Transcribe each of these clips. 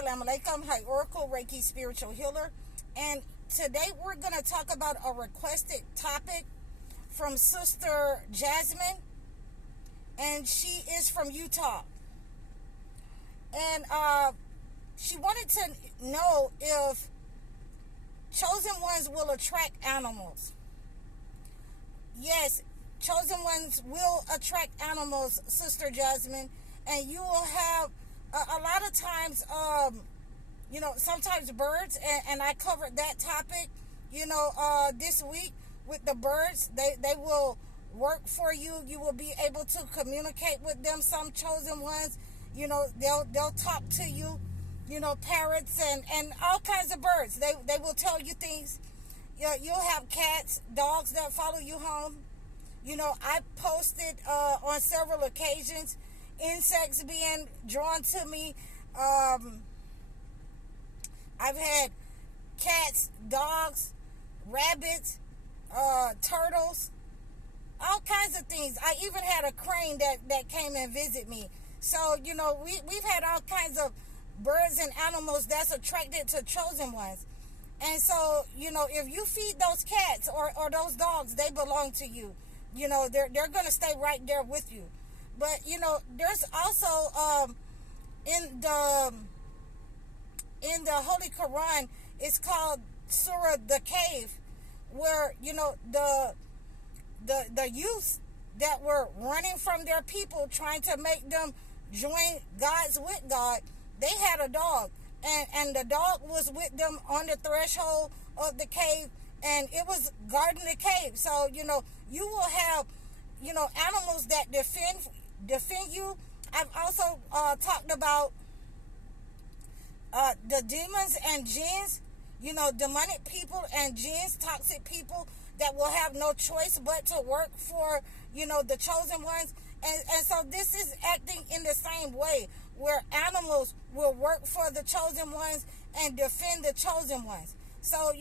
Assalamu alaikum. Hi, Oracle Reiki Spiritual Healer. And today we're going to talk about a requested topic from Sister Jasmine. And she is from Utah. And she wanted to know if chosen ones will attract animals. Yes, chosen ones will attract animals, Sister Jasmine. And you will have a lot of times, sometimes birds, and I covered that topic, this week with the birds. They will work for you. You will be able to communicate with them. Some chosen ones, they'll talk to you, parrots and all kinds of birds. They will tell you things. You'll have cats, dogs that follow you home. I posted on several occasions insects being drawn to me. I've had cats, dogs, rabbits, turtles, all kinds of things. I even had a crane that came and visit me. So, we've had all kinds of birds and animals that's attracted to chosen ones. And so, if you feed those cats or those dogs, they belong to you. They're going to stay right there with you. But, there's also, in the Holy Quran, it's called Surah the Cave, where, the youth that were running from their people, trying to make them join God's with God, they had a dog. And the dog was with them on the threshold of the cave, and it was guarding the cave. So, you will have, animals that defend you. I've also talked about the demons and jinns, demonic people and jinns, toxic people that will have no choice but to work for, the chosen ones. And so this is acting in the same way, where animals will work for the chosen ones and defend the chosen ones. So,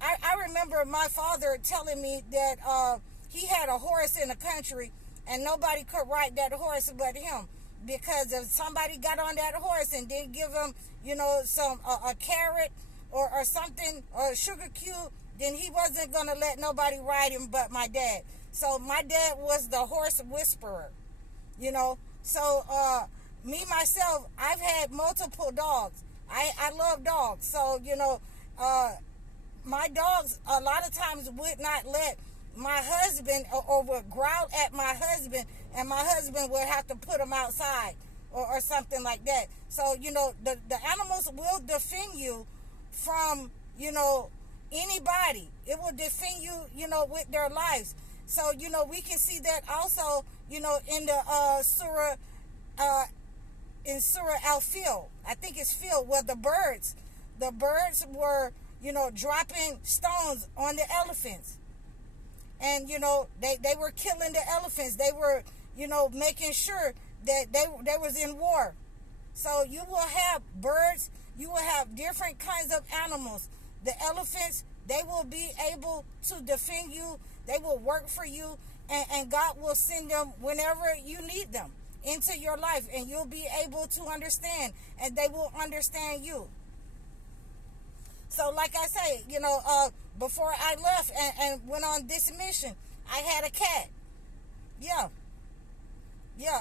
I remember my father telling me that he had a horse in the country, and nobody could ride that horse but him. Because if somebody got on that horse and didn't give him, some a carrot or something, or a sugar cube, then he wasn't going to let nobody ride him but my dad. So my dad was the horse whisperer, So me, myself, I've had multiple dogs. I love dogs. So, my dogs a lot of times would not let my husband or would growl at my husband, and my husband would have to put them outside or something like that. So, the animals will defend you from, anybody. It will defend you, with their lives. So, we can see that also, in the Surah, in Surah Al-Fil. I think it's Fil, where the birds were, dropping stones on the elephants. And, they were killing the elephants. They were, making sure that they was in war. So you will have birds. You will have different kinds of animals. The elephants, they will be able to defend you. They will work for you. And God will send them whenever you need them into your life. And you'll be able to understand. And they will understand you. So like I say, before I left and went on this mission, I had a cat. Yeah,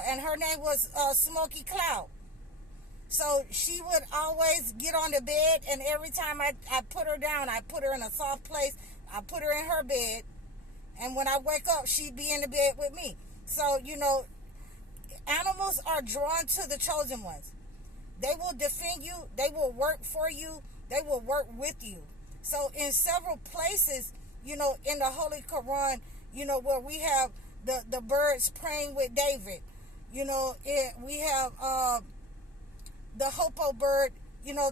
and her name was Smoky Cloud. So she would always get on the bed, and every time I put her down, I put her in a soft place, I put her in her bed, and when I wake up, she'd be in the bed with me. So, animals are drawn to the chosen ones. They will defend you, they will work for you, they will work with you. So in several places, in the Holy Quran, where we have the birds praying with David, we have the Hopo bird,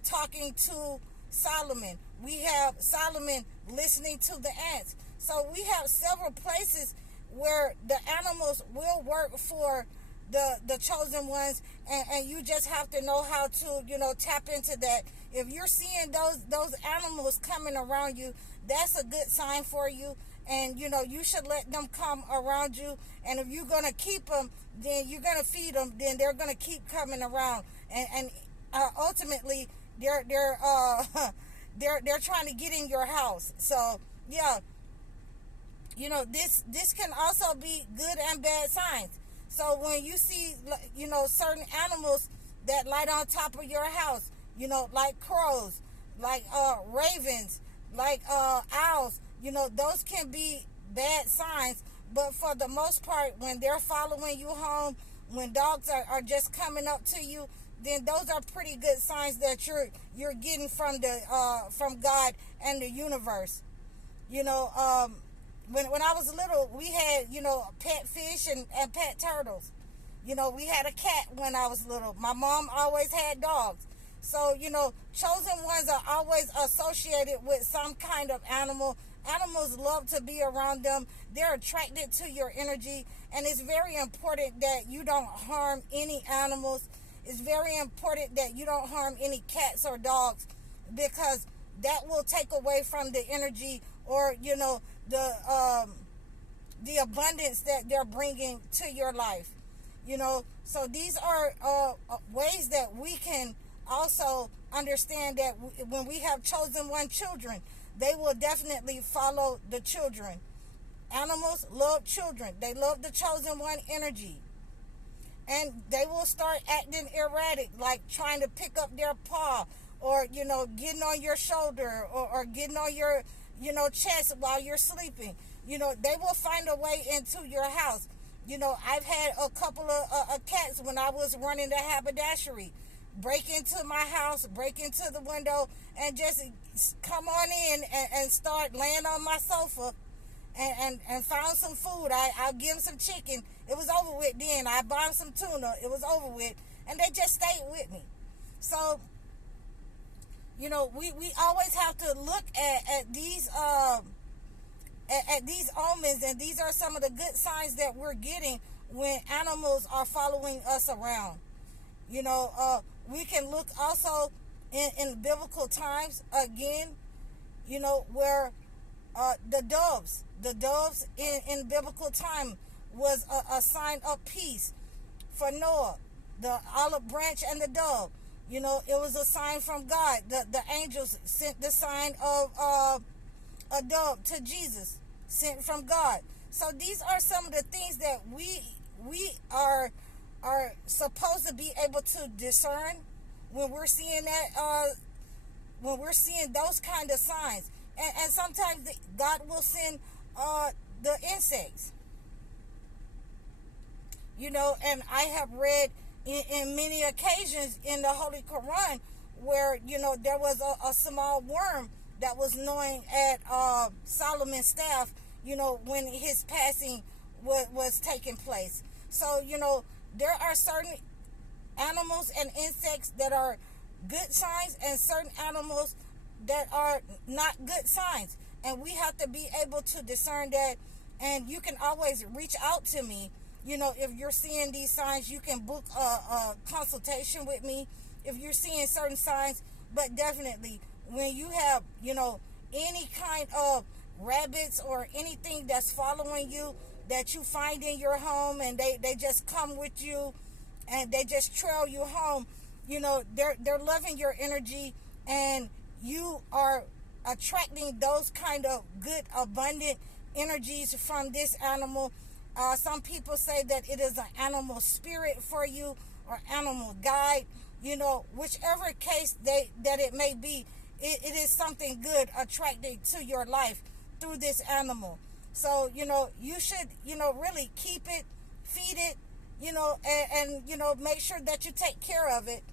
talking to Solomon. We have Solomon listening to the ants. So we have several places where the animals will work for the chosen ones, and you just have to know how to, tap into that. If you're seeing those animals coming around you, that's a good sign for you. And, you should let them come around you. And if you're going to keep them, then you're going to feed them, then they're going to keep coming around. And ultimately they're trying to get in your house. So yeah, this can also be good and bad signs. So when you see certain animals that light on top of your house, like crows, like ravens, like owls, those can be bad signs. But for the most part, when they're following you home, when dogs are just coming up to you, then those are pretty good signs that you're getting from from God and the universe. When I was little, we had pet fish and pet turtles. We had a cat when I was little. My mom always had dogs. So chosen ones are always associated with some kind of animal. Animals love to be around them. They're attracted to your energy, and it's very important that you don't harm any animals. It's very important that you don't harm any cats or dogs, because that will take away from the energy, or the abundance that they're bringing to your life. So these are ways that we can also understand that when we have chosen one children, they will definitely follow the children. Animals love children. They love the chosen one energy. And they will start acting erratic, like trying to pick up their paw, or, getting on your shoulder, or getting on your, chest while you're sleeping. They will find a way into your house. I've had a couple of cats when I was running the haberdashery break into my house, break into the window, and just come on in and start laying on my sofa and found some food. I'll give them some chicken. It was over with then. I bought them some tuna. It was over with. And they just stayed with me. So, we always have to look at these at these omens, and these are some of the good signs that we're getting when animals are following us around. We can look also in biblical times again, where the doves in biblical time was a sign of peace for Noah. The olive branch and the dove, it was a sign from God. The angels sent the sign of a dove to Jesus, sent from God. So these are some of the things that we are supposed to be able to discern when we're seeing that, when we're seeing those kind of signs. And sometimes God will send the insects. And I have read in many occasions in the Holy Quran where, there was a small worm that was gnawing at Solomon's staff, when his passing was taking place. So, there are certain animals and insects that are good signs, and certain animals that are not good signs. And we have to be able to discern that. And you can always reach out to me. If you're seeing these signs, you can book a consultation with me if you're seeing certain signs. But definitely, when you have, any kind of rabbits or anything that's following you that you find in your home, and they just come with you and they just trail you home, they're loving your energy, and you are attracting those kind of good, abundant energies from this animal. Some people say that it is an animal spirit for you, or animal guide. Whichever case that it may be, it is something good attracting to your life through this animal. So, you should, really keep it, feed it, and make sure that you take care of it,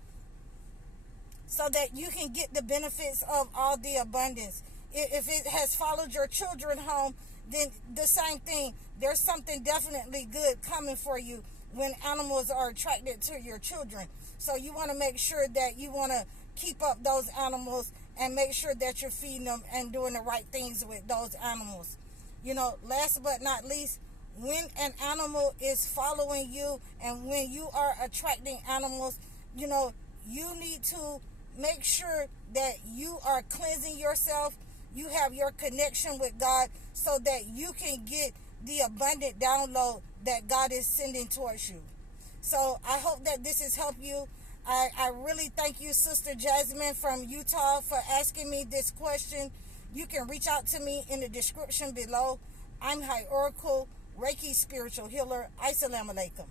so that you can get the benefits of all the abundance. If it has followed your children home, then the same thing. There's something definitely good coming for you when animals are attracted to your children. So you want to make sure that you want to keep up those animals and make sure that you're feeding them and doing the right things with those animals. Last but not least, when an animal is following you and when you are attracting animals, you need to make sure that you are cleansing yourself. You have your connection with God, so that you can get the abundant download that God is sending towards you. So I hope that this has helped you. I really thank you, Sister Jasmine from Utah, for asking me this question. You can reach out to me in the description below. I'm High Oracle, Reiki Spiritual Healer. Assalamu alaikum.